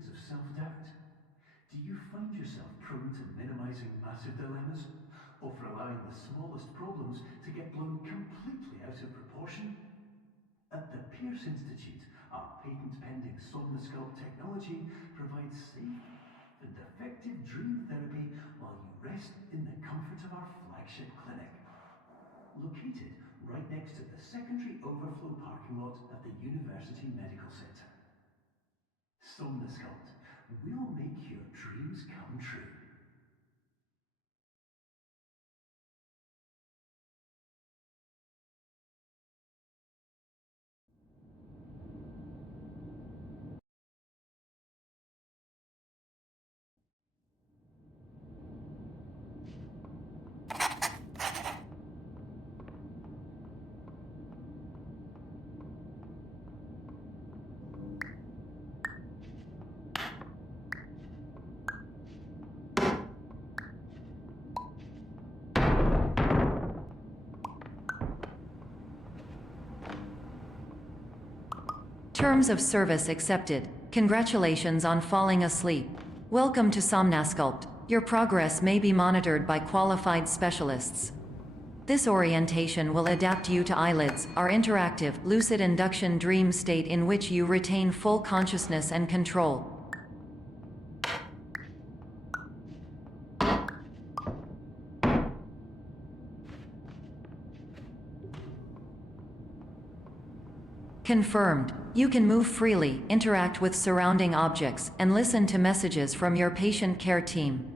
feelings of self-doubt? Do you find yourself prone to minimizing massive dilemmas, of allowing the smallest problems to get blown completely out of proportion? At the Pierce Institute, our patent-pending Somnosculpt technology provides safe and effective dream therapy while you rest in the comfort of our flagship clinic. Located right next to the secondary overflow parking lot at the University Medical Center. Somnosculpt, we'll make your dreams come true. Terms of service accepted. Congratulations on falling asleep. Welcome to Somnosculpt. Your progress may be monitored by qualified specialists. This orientation will adapt you to eyelids, our interactive, lucid induction dream state in which you retain full consciousness and control. Confirmed. You can move freely, interact with surrounding objects, and listen to messages from your patient care team.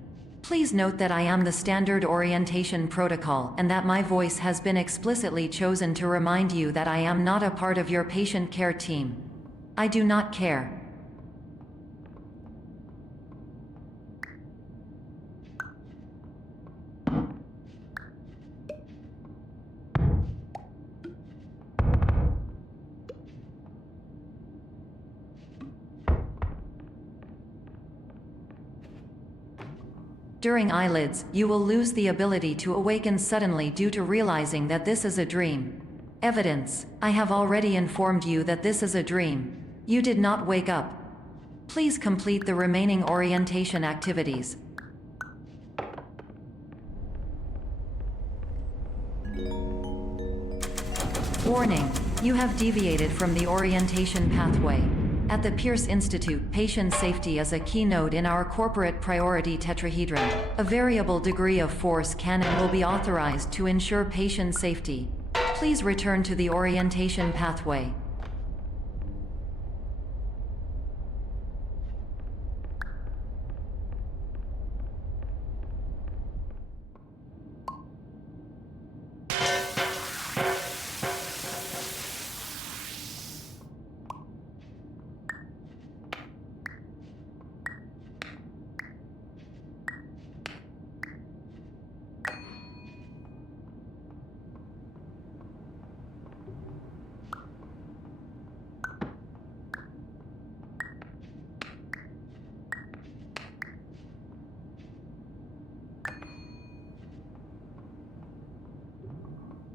Please note that I am the standard orientation protocol and that my voice has been explicitly chosen to remind you that I am not a part of your patient care team. I do not care. During eyelids, you will lose the ability to awaken suddenly due to realizing that this is a dream. Evidence: I have already informed you that this is a dream. You did not wake up. Please complete the remaining orientation activities. Warning: you have deviated from the orientation pathway. At the Pierce Institute, patient safety is a keynote in our corporate priority tetrahedron. A variable degree of force can and will be authorized to ensure patient safety. Please return to the orientation pathway.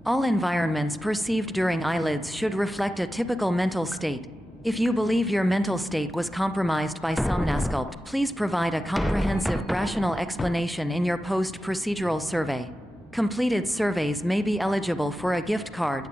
All environments perceived during eyelids should reflect a typical mental state. If you believe your mental state was compromised by Somnosculpt, please provide a comprehensive, rational explanation in your post-procedural survey. Completed surveys may be eligible for a gift card.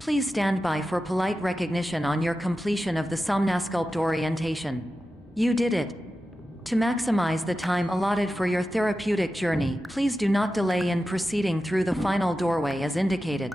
Please stand by for polite recognition on your completion of the Somnosculpt orientation. You did it. To maximize the time allotted for your therapeutic journey, please do not delay in proceeding through the final doorway as indicated.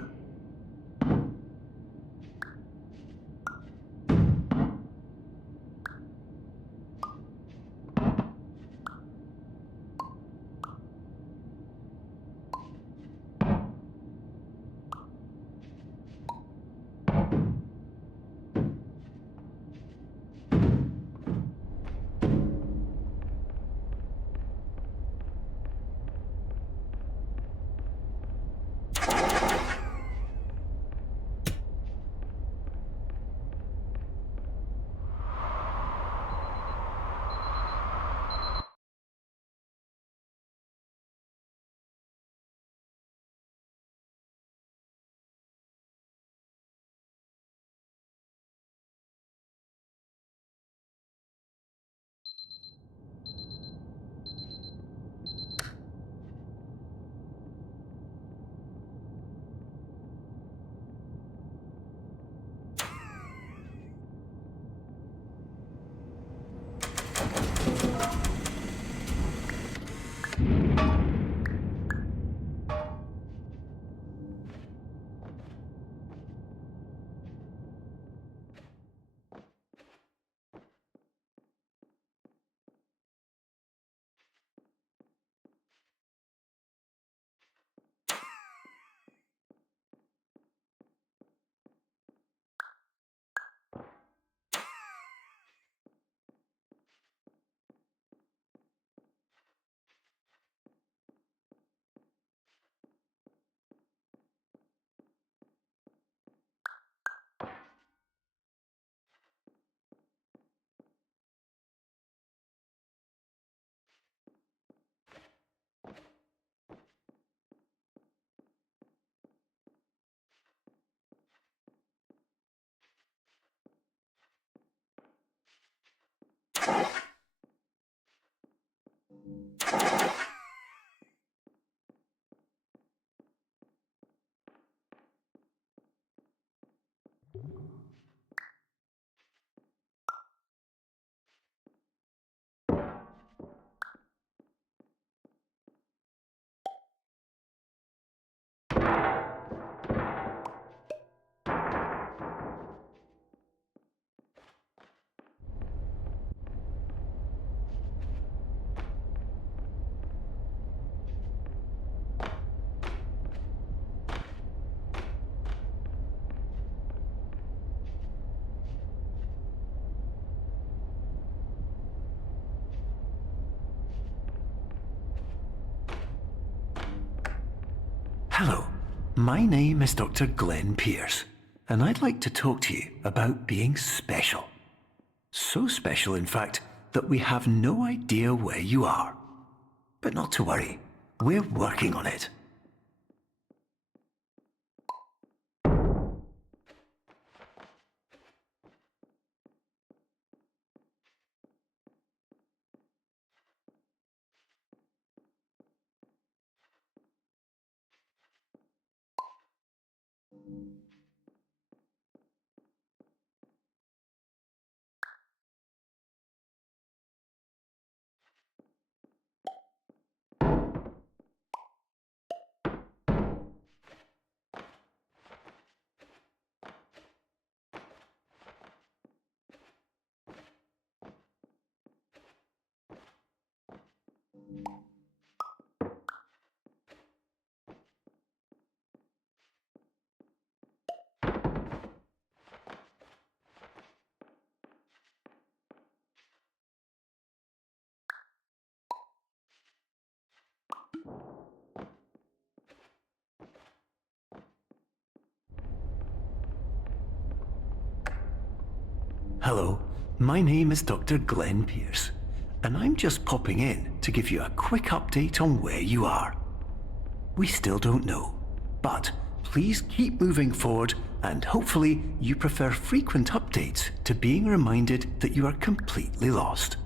Hello, my name is Dr. Glenn Pierce, and I'd like to talk to you about being special. So special, in fact, that we have no idea where you are. But not to worry, we're working on it. Hello, my name is Dr. Glenn Pierce, and I'm just popping in to give you a quick update on where you are. We still don't know, but please keep moving forward, and hopefully you prefer frequent updates to being reminded that you are completely lost.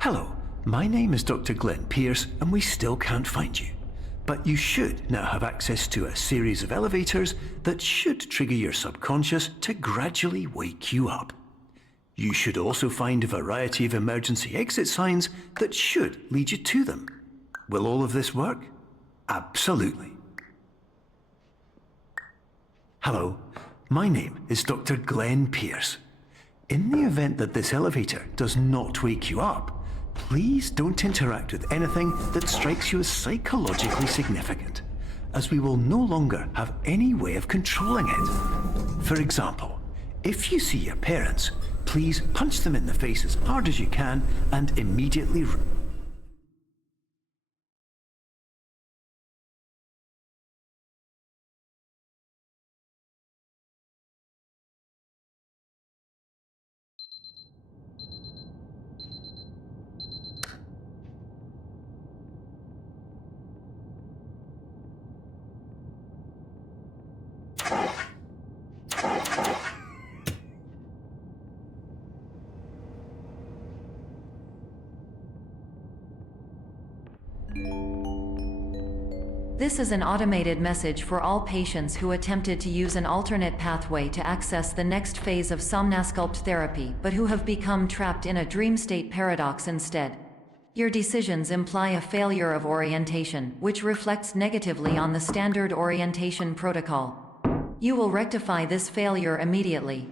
Hello, my name is Dr. Glenn Pierce, and we still can't find you. But you should now have access to a series of elevators that should trigger your subconscious to gradually wake you up. You should also find a variety of emergency exit signs that should lead you to them. Will all of this work? Absolutely. Hello, my name is Dr. Glenn Pierce. In the event that this elevator does not wake you up, please don't interact with anything that strikes you as psychologically significant, as we will no longer have any way of controlling it. For example, if you see your parents, please punch them in the face as hard as you can and immediately This is an automated message for all patients who attempted to use an alternate pathway to access the next phase of Somnasculpt therapy but who have become trapped in a dream state paradox instead. Your decisions imply a failure of orientation, which reflects negatively on the standard orientation protocol. You will rectify this failure immediately.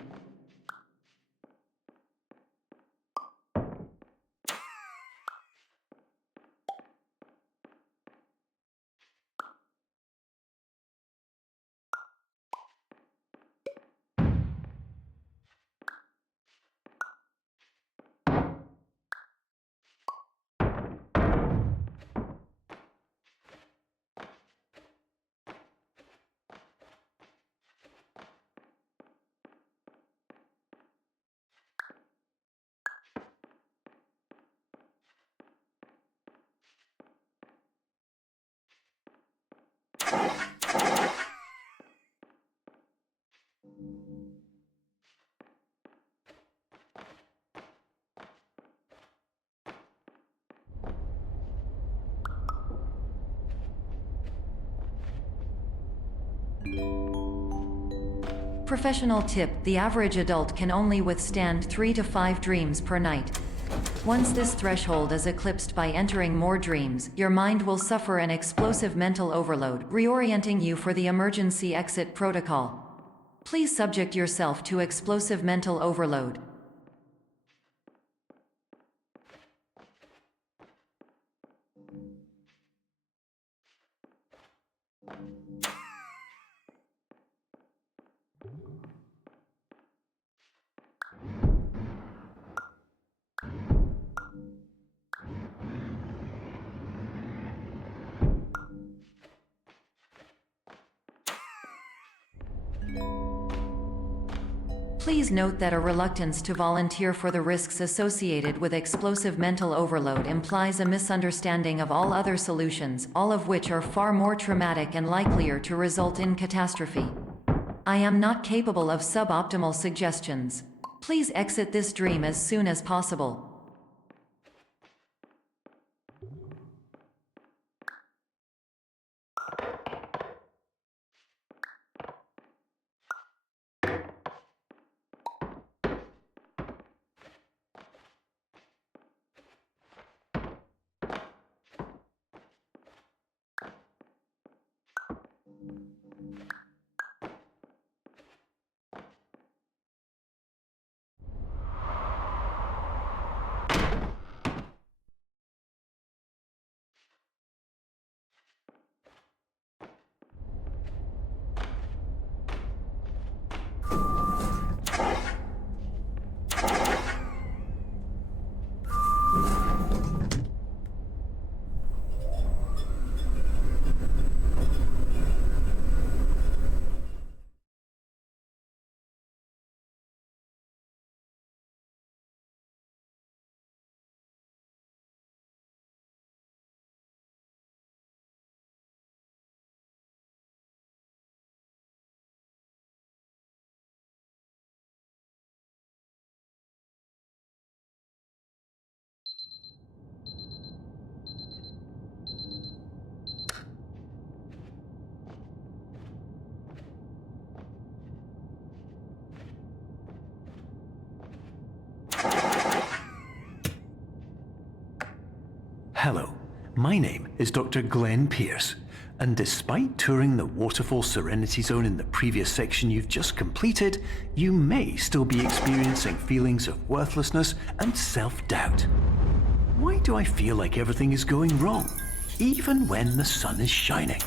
Professional tip: the average adult can only withstand 3 to 5 dreams per night. Once this threshold is eclipsed by entering more dreams, your mind will suffer an explosive mental overload, reorienting you for the emergency exit protocol. Please subject yourself to explosive mental overload. Please note that a reluctance to volunteer for the risks associated with explosive mental overload implies a misunderstanding of all other solutions, all of which are far more traumatic and likelier to result in catastrophe. I am not capable of suboptimal suggestions. Please exit this dream as soon as possible. Hello, my name is Dr. Glenn Pierce, and despite touring the Waterfall Serenity Zone in the previous section you've just completed, you may still be experiencing feelings of worthlessness and self-doubt. Why do I feel like everything is going wrong, even when the sun is shining?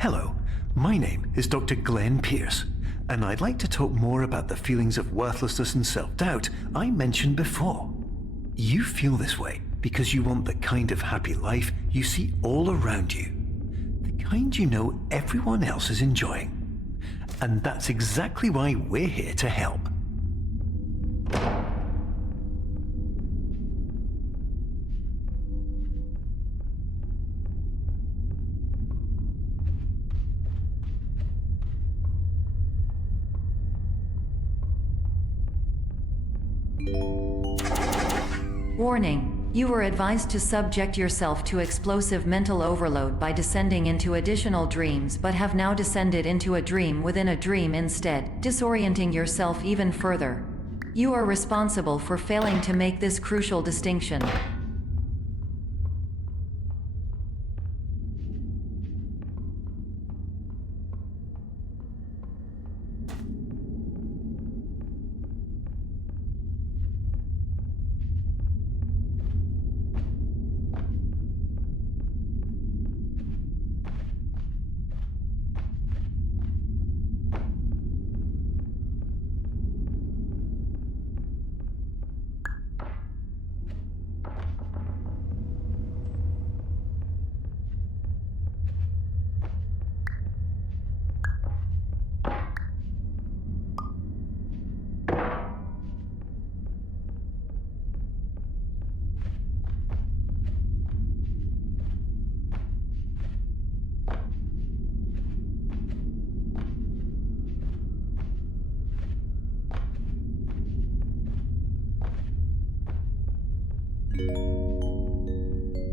Hello, my name is Dr. Glenn Pierce, and I'd like to talk more about the feelings of worthlessness and self-doubt I mentioned before. You feel this way because you want the kind of happy life you see all around you, the kind you know everyone else is enjoying. And that's exactly why we're here to help. Warning: you were advised to subject yourself to explosive mental overload by descending into additional dreams, but have now descended into a dream within a dream instead, disorienting yourself even further. You are responsible for failing to make this crucial distinction.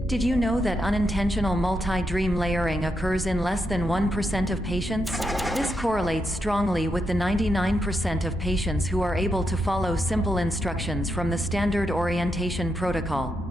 Did you know that unintentional multi-dream layering occurs in less than 1% of patients? This correlates strongly with the 99% of patients who are able to follow simple instructions from the standard orientation protocol.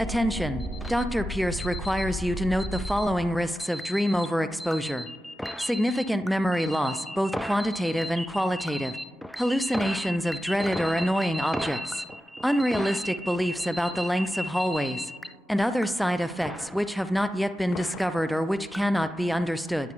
Attention! Dr. Pierce requires you to note the following risks of dream overexposure. Significant memory loss, both quantitative and qualitative. Hallucinations of dreaded or annoying objects. Unrealistic beliefs about the lengths of hallways. And other side effects which have not yet been discovered or which cannot be understood.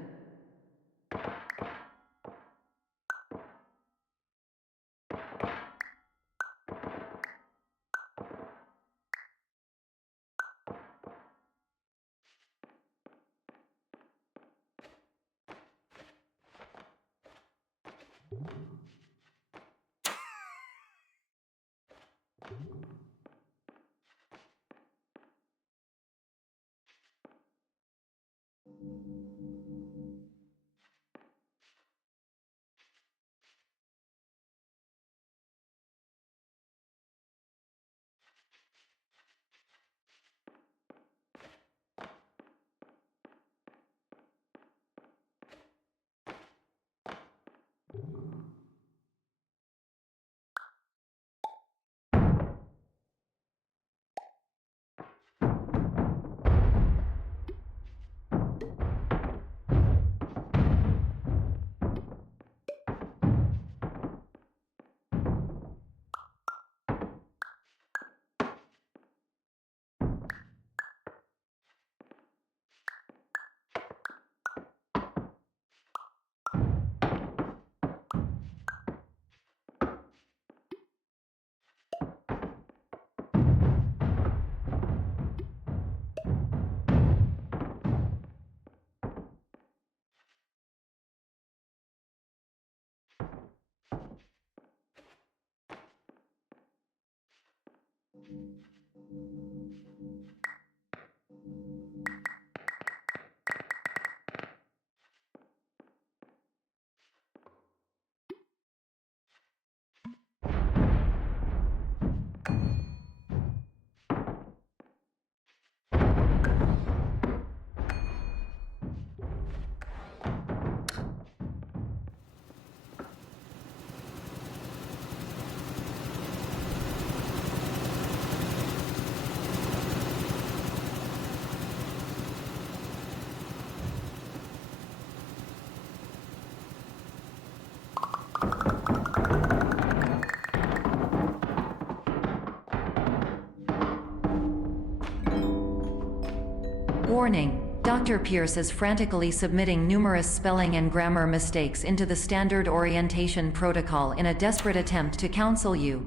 Warning: Dr. Pierce is frantically submitting numerous spelling and grammar mistakes into the standard orientation protocol in a desperate attempt to counsel you.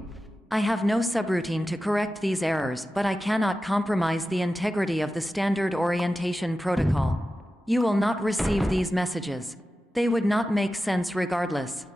I have no subroutine to correct these errors, but I cannot compromise the integrity of the standard orientation protocol. You will not receive these messages. They would not make sense regardless.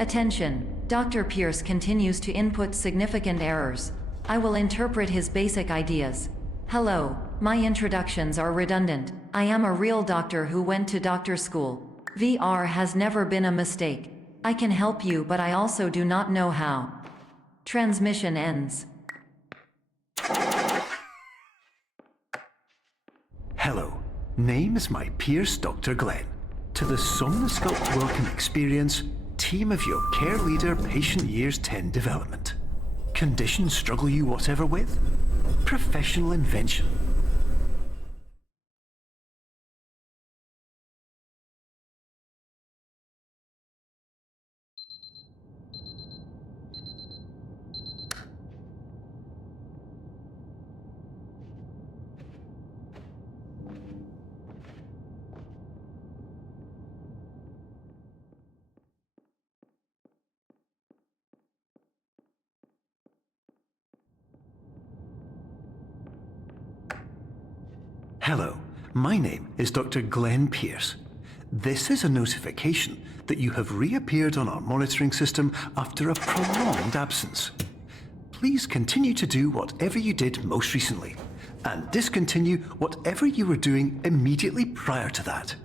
Attention! Dr. Pierce continues to input significant errors. I will interpret his basic ideas. Hello, my introductions are redundant. I am a real doctor who went to doctor school. VR has never been a mistake. I can help you, but I also do not know how. Transmission ends. Hello, name is my Pierce Dr. Glenn. To the Somnosculpt welcome experience, team of your care leader patient years 10 development. Conditions struggle you whatever with? Professional invention. Hello, my name is Dr. Glenn Pierce. This is a notification that you have reappeared on our monitoring system after a prolonged absence. Please continue to do whatever you did most recently, and discontinue whatever you were doing immediately prior to that.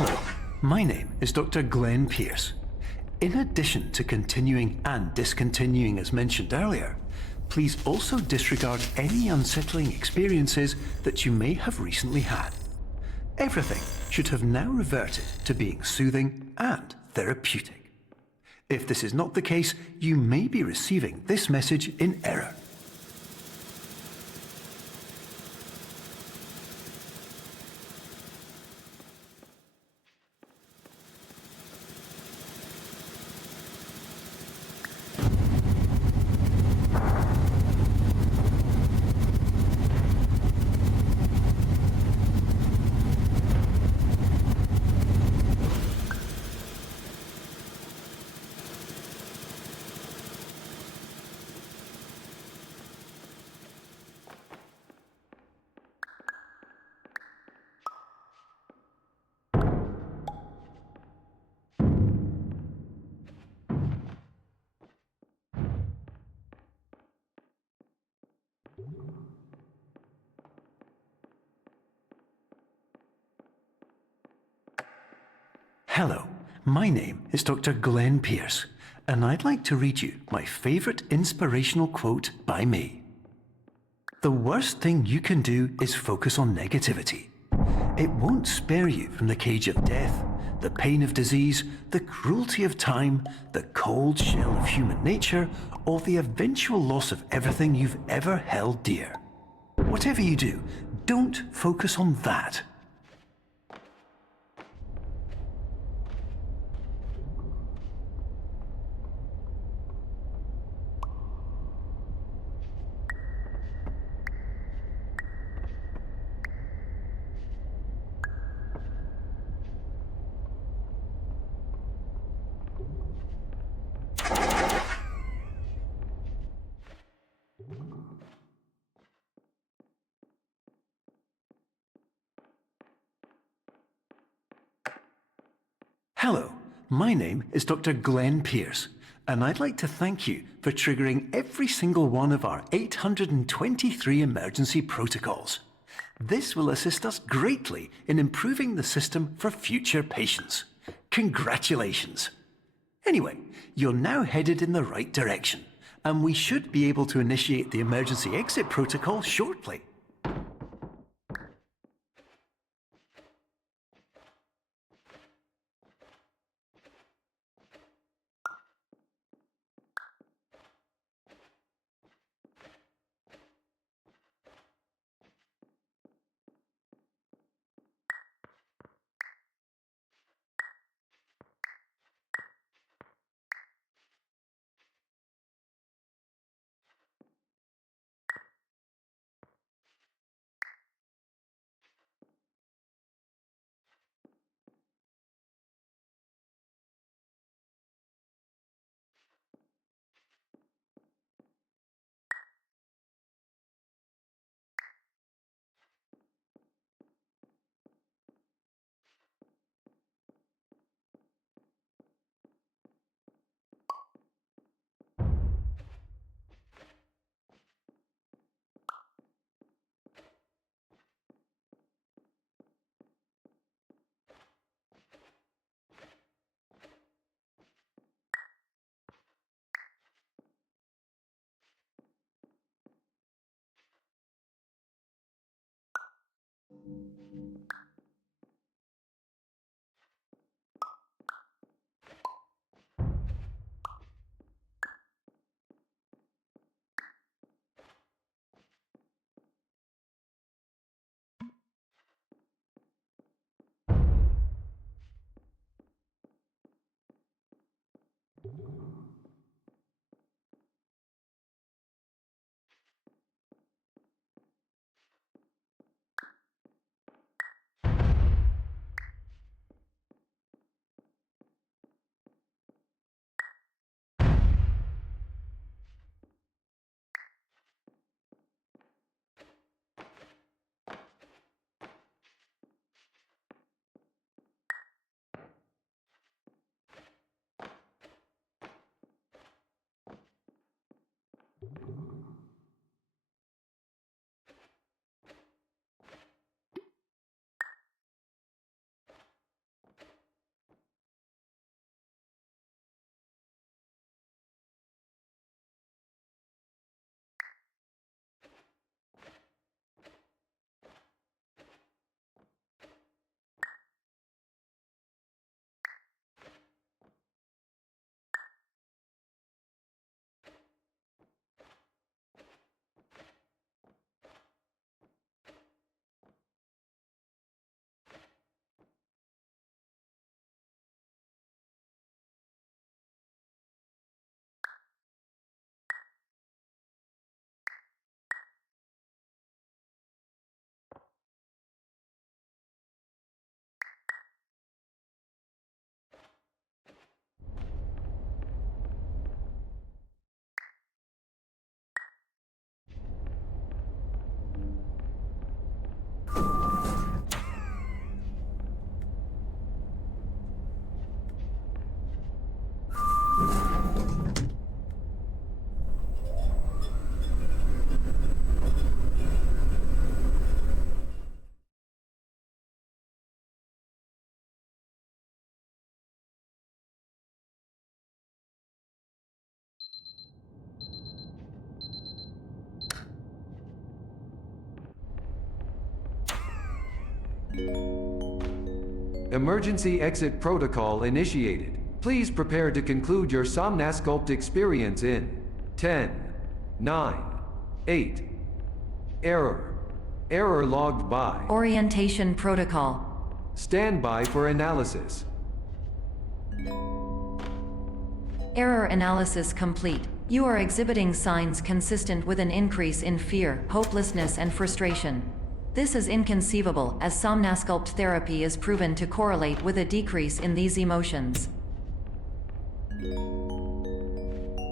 Hello, my name is Dr. Glenn Pierce. In addition to continuing and discontinuing as mentioned earlier, please also disregard any unsettling experiences that you may have recently had. Everything should have now reverted to being soothing and therapeutic. If this is not the case, you may be receiving this message in error. Hello, my name is Dr. Glenn Pierce, and I'd like to read you my favourite inspirational quote by me. The worst thing you can do is focus on negativity. It won't spare you from the cage of death, the pain of disease, the cruelty of time, the cold shell of human nature, or the eventual loss of everything you've ever held dear. Whatever you do, don't focus on that. Hello, my name is Dr. Glenn Pierce, and I'd like to thank you for triggering every single one of our 823 emergency protocols. This will assist us greatly in improving the system for future patients. Congratulations! Anyway, you're now headed in the right direction, and we should be able to initiate the emergency exit protocol shortly. Emergency exit protocol initiated. Please prepare to conclude your Somnasculpt experience in 10, 9, 8. Error. Error logged by. Orientation protocol. Stand by for analysis. Error analysis complete. You are exhibiting signs consistent with an increase in fear, hopelessness, and frustration. This is inconceivable, as Somnasculpt therapy is proven to correlate with a decrease in these emotions.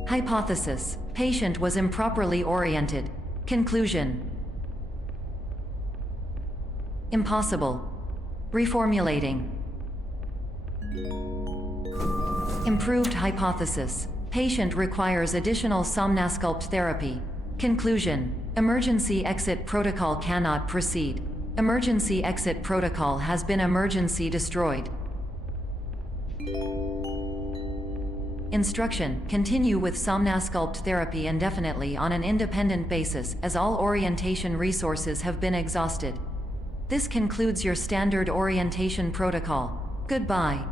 Hypothesis: patient was improperly oriented. Conclusion: impossible. Reformulating. Improved hypothesis. Patient requires additional Somnasculpt therapy. Conclusion. Emergency exit protocol cannot proceed. Emergency exit protocol has been emergency destroyed. Instruction. Continue with Somnasculpt therapy indefinitely on an independent basis as all orientation resources have been exhausted. This concludes your standard orientation protocol. Goodbye.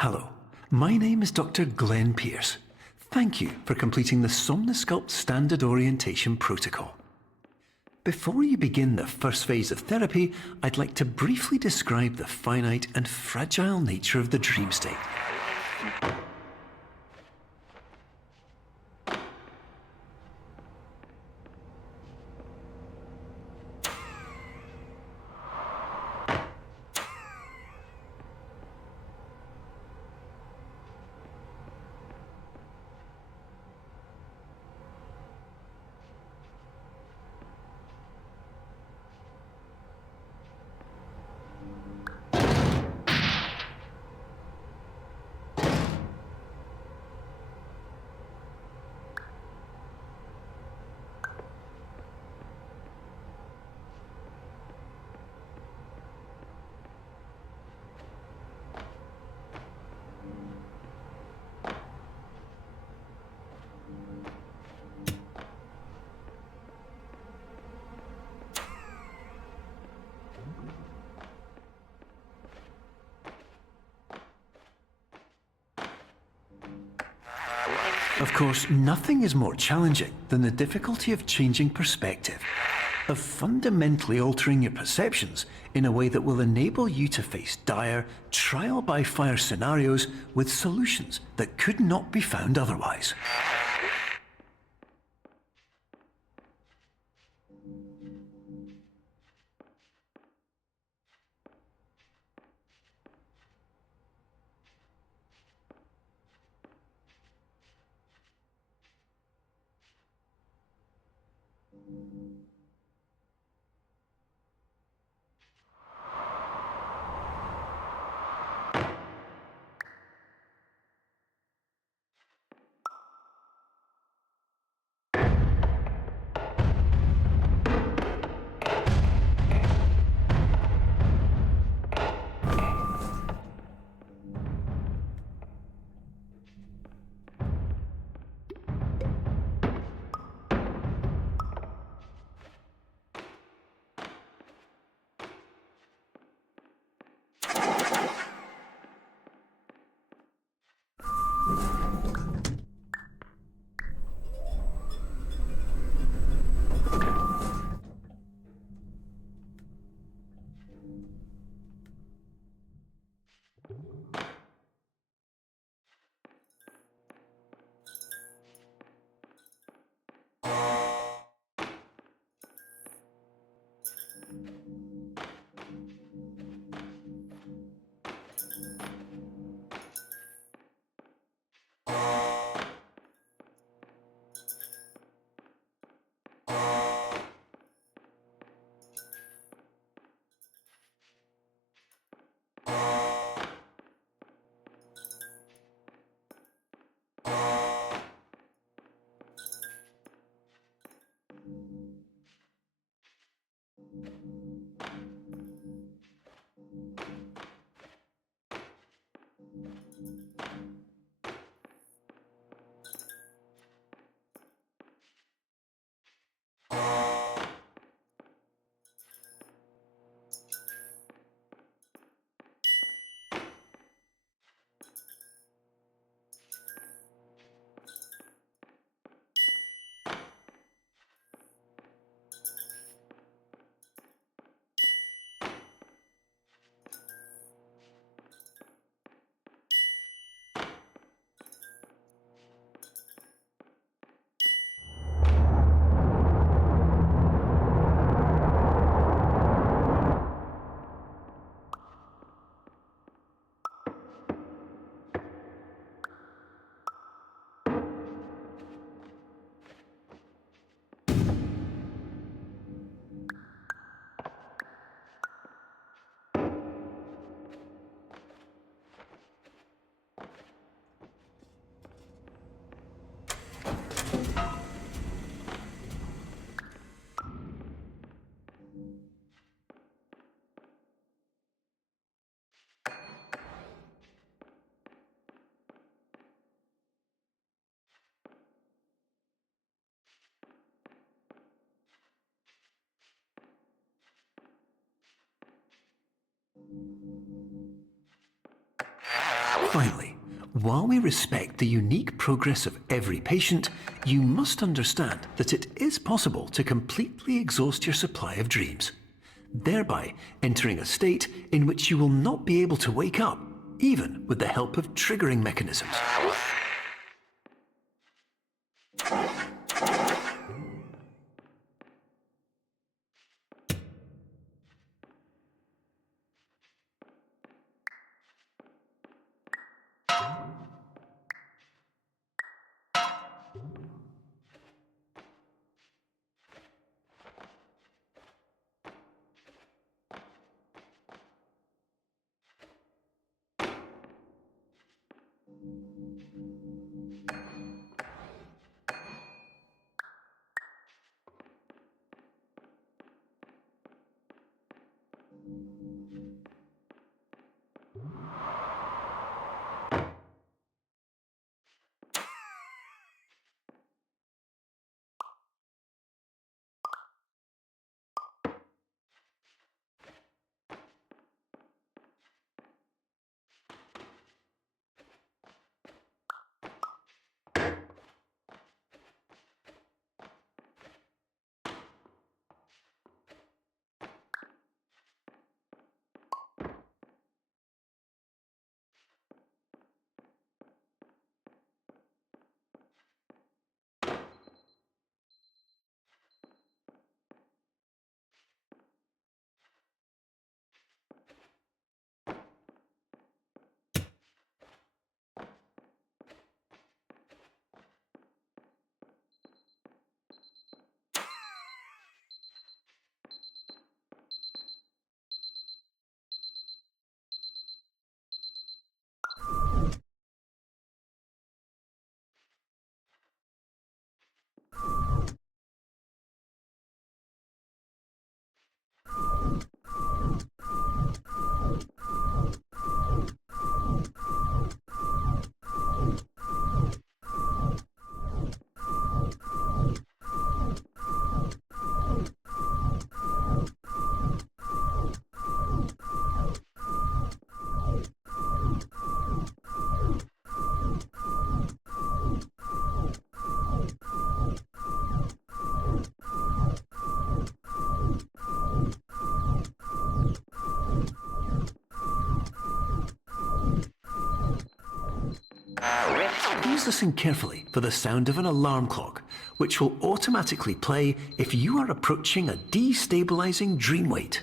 Hello, my name is Dr. Glenn Pierce. Thank you for completing the Somnasculpt Standard Orientation Protocol. Before you begin the first phase of therapy, I'd like to briefly describe the finite and fragile nature of the dream state. Of course, nothing is more challenging than the difficulty of changing perspective, of fundamentally altering your perceptions in a way that will enable you to face dire, trial-by-fire scenarios with solutions that could not be found otherwise. while we respect the unique progress of every patient, you must understand that it is possible to completely exhaust your supply of dreams, thereby entering a state in which you will not be able to wake up, even with the help of triggering mechanisms. Please listen carefully for the sound of an alarm clock, which will automatically play if you are approaching a destabilizing dream weight.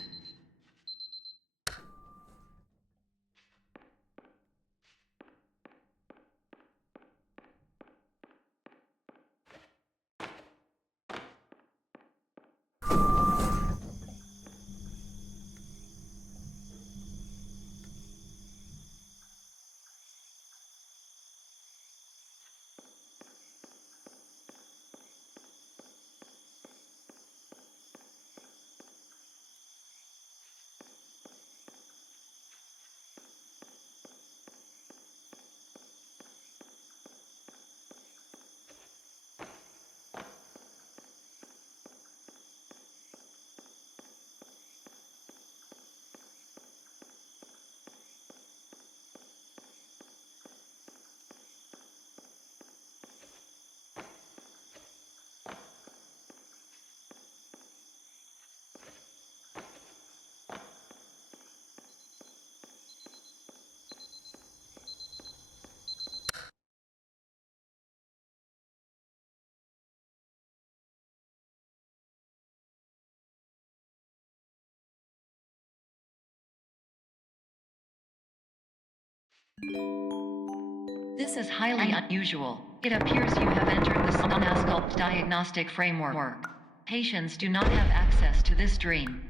This is highly unusual. It appears you have entered the Somnasculpt diagnostic framework. Patients do not have access to this dream.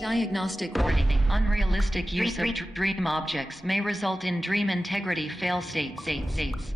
Diagnostic warning. Unrealistic use of dream objects may result in dream integrity fail states.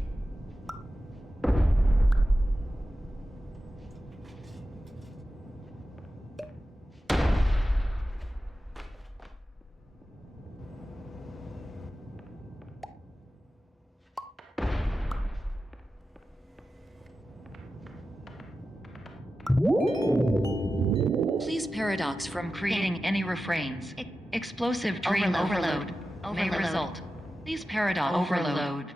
Please paradox from creating any refrains. Explosive dream overload. may result. Please paradox overload.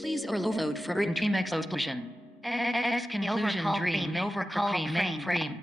Please overload for dream explosion. X conclusion dream over frame.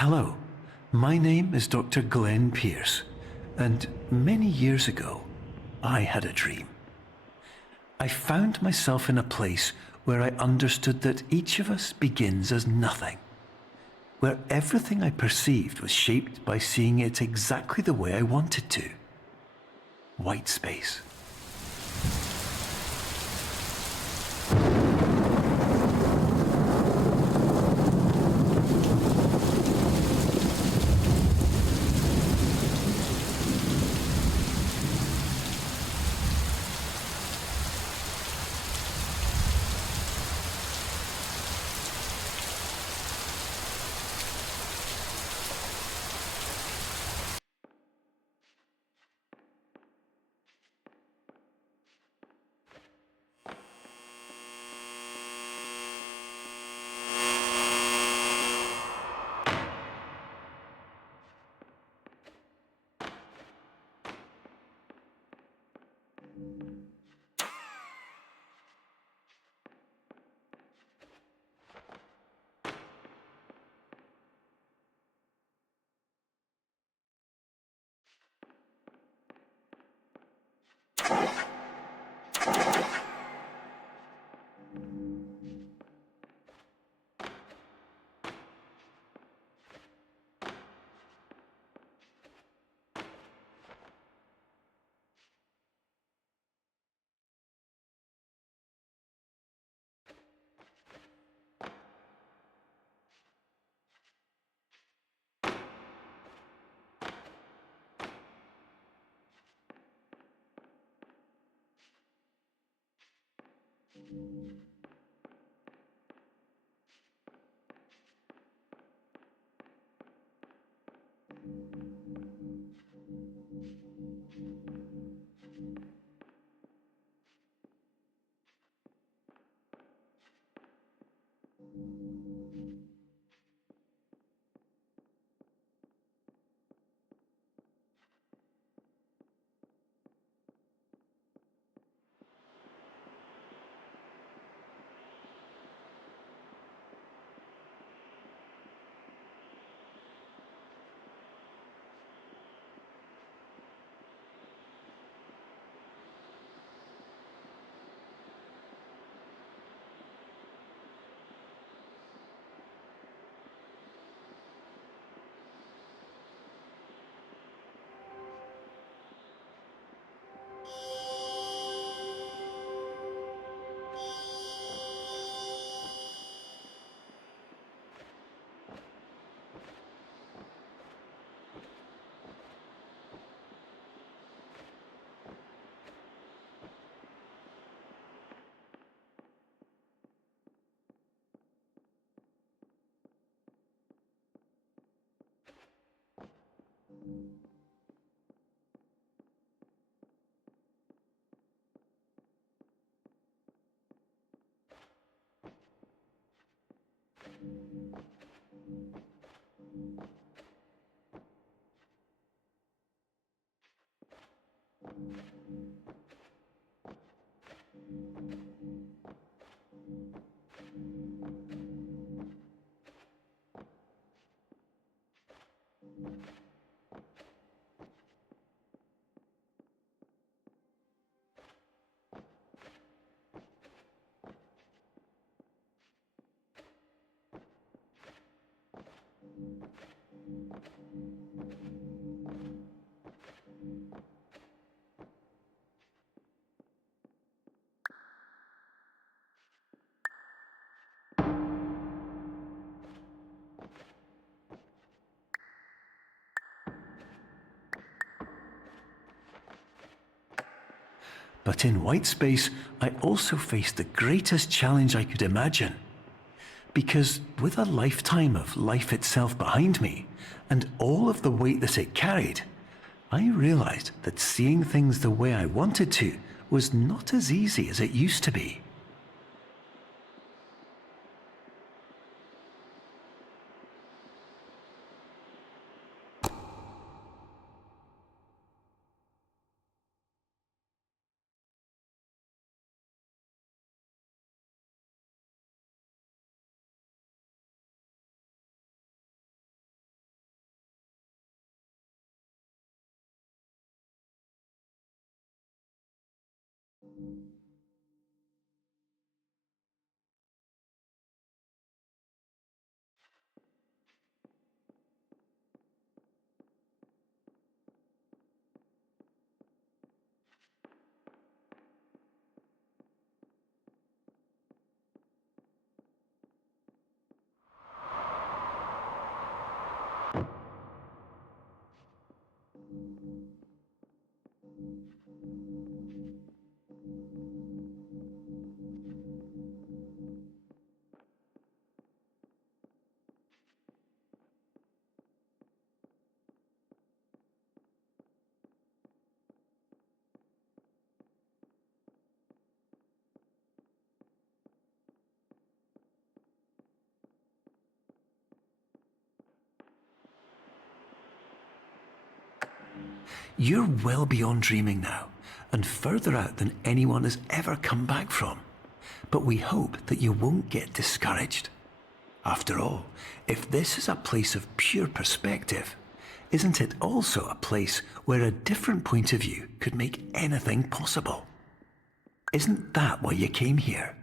Hello, my name is Dr. Glenn Pierce, and many years ago, I had a dream. I found myself in a place where I understood that each of us begins as nothing, where everything I perceived was shaped by seeing it exactly the way I wanted to. White space. But in white space, I also faced the greatest challenge I could imagine. Because with a lifetime of life itself behind me, and all of the weight that it carried, I realized that seeing things the way I wanted to was not as easy as it used to be. You're well beyond dreaming now, and further out than anyone has ever come back from. But we hope that you won't get discouraged. After all, if this is a place of pure perspective, isn't it also a place where a different point of view could make anything possible? Isn't that why you came here?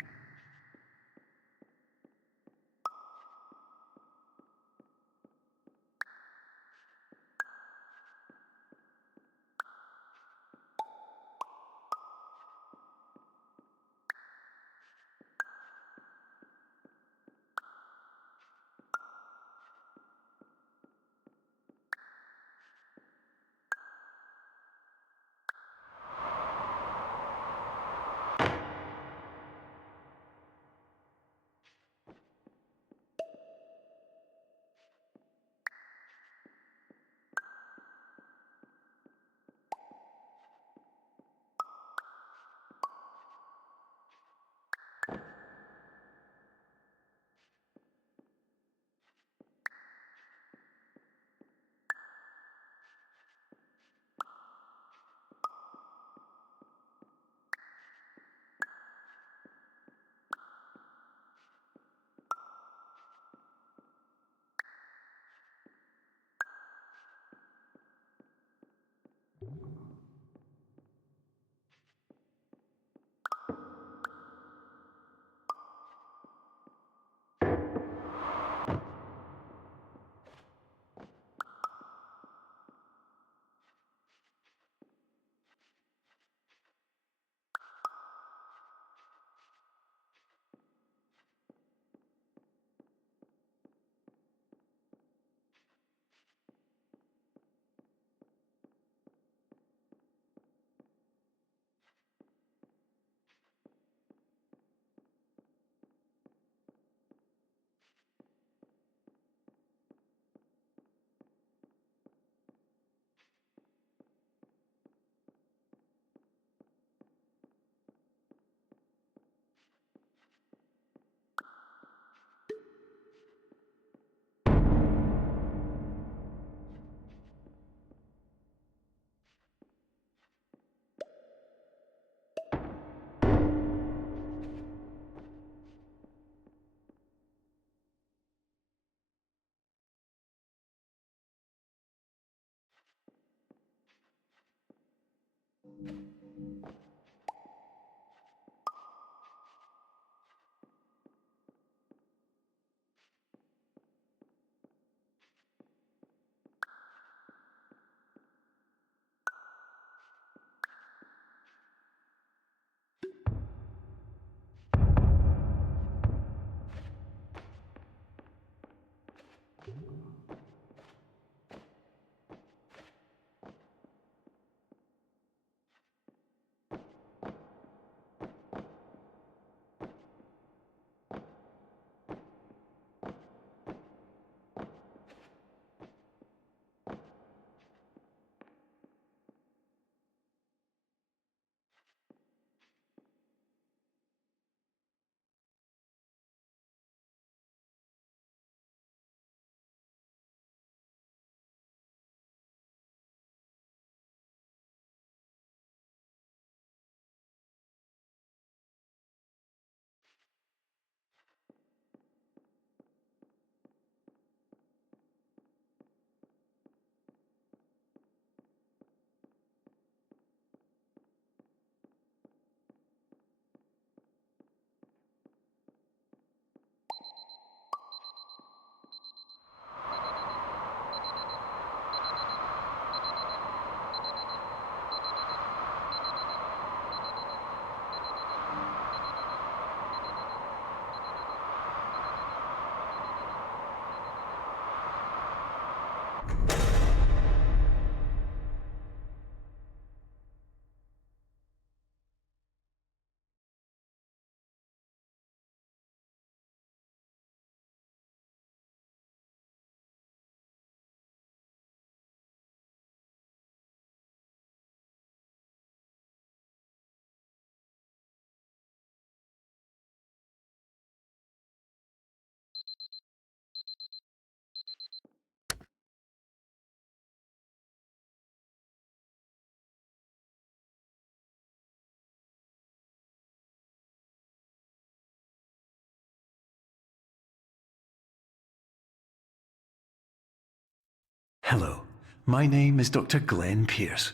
Hello, my name is Dr. Glenn Pierce,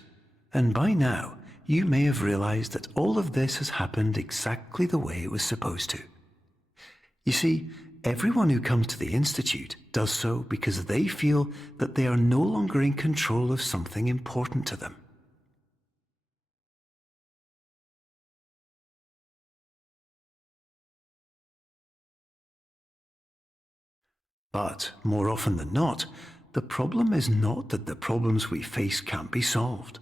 and by now you may have realized that all of this has happened exactly the way it was supposed to. You see, everyone who comes to the Institute does so because they feel that they are no longer in control of something important to them. But more often than not, the problem is not that the problems we face can't be solved.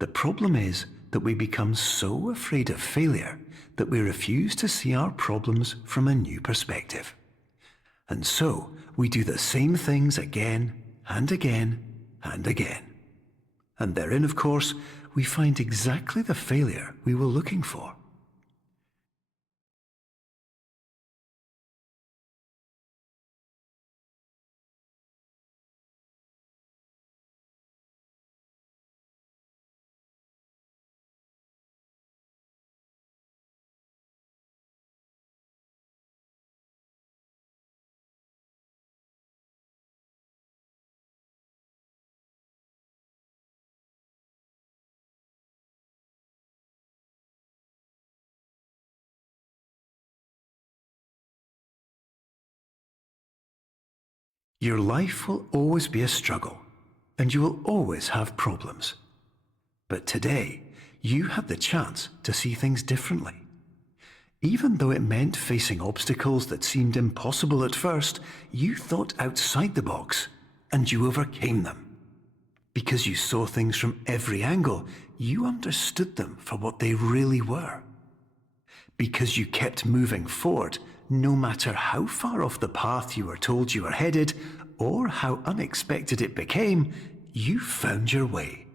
The problem is that we become so afraid of failure that we refuse to see our problems from a new perspective. And so we do the same things again and again and again. And therein, of course, we find exactly the failure we were looking for. Your life will always be a struggle, and you will always have problems. But today, you had the chance to see things differently. Even though it meant facing obstacles that seemed impossible at first, you thought outside the box, and you overcame them. Because you saw things from every angle, you understood them for what they really were. Because you kept moving forward, no matter how far off the path you were told you were headed, or how unexpected it became, you found your way.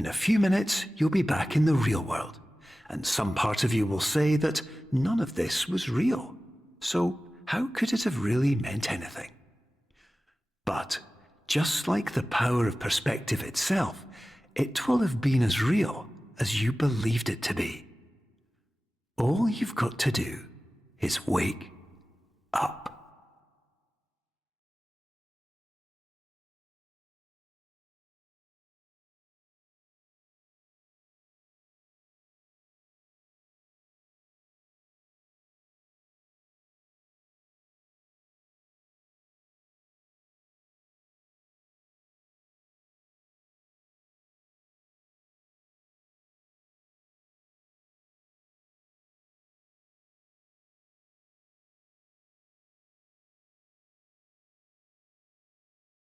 In a few minutes, you'll be back in the real world, and some part of you will say that none of this was real. So how could it have really meant anything? But just like the power of perspective itself, it will have been as real as you believed it to be. All you've got to do is wake up.